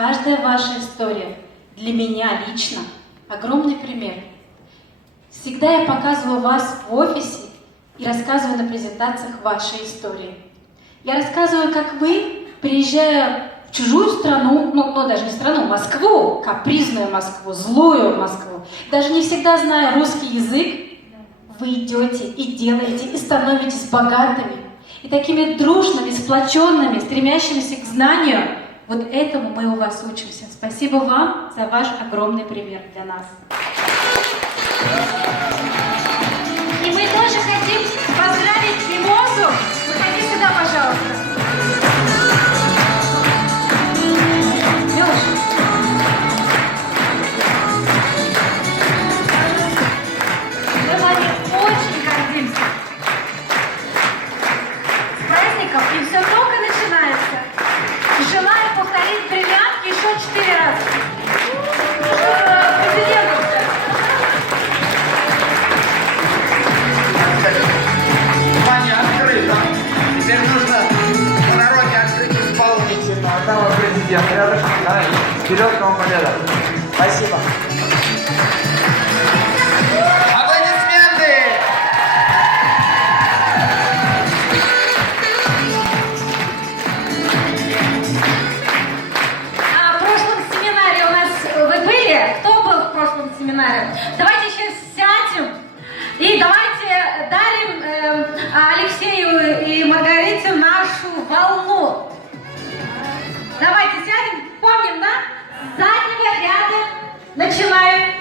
Каждая ваша история для меня лично огромный пример. Всегда я показываю вас в офисе и рассказываю на презентациях вашей истории. Я рассказываю, как вы, приезжая в чужую страну, даже не страну, Москву, капризную Москву, злую Москву, даже не всегда зная русский язык, вы идете и делаете, и становитесь богатыми, и такими дружными, сплоченными, стремящимися к знанию. Вот этому мы у вас учимся. Спасибо вам за ваш огромный пример для нас. И мы тоже хотим поздравить Мимозу. Выходи сюда, пожалуйста. Лёш. Мы вами очень гордимся. С праздником, и все только начинается. Желаю повторить бриллиант еще 4 раза. Президенту. Ваня, открыто. Теперь нужно в народе открыть исполнительного. Там вот президент рядышком, да, и вперед, к вам победа. Спасибо. Аплодисменты! А в прошлом семинаре у нас вы были? Кто был в прошлом семинаре? Давайте сейчас сядем и давайте дарим Алексею и Маргарите нашу волну. Давайте сядем, помним, да? С заднего ряда начинаем.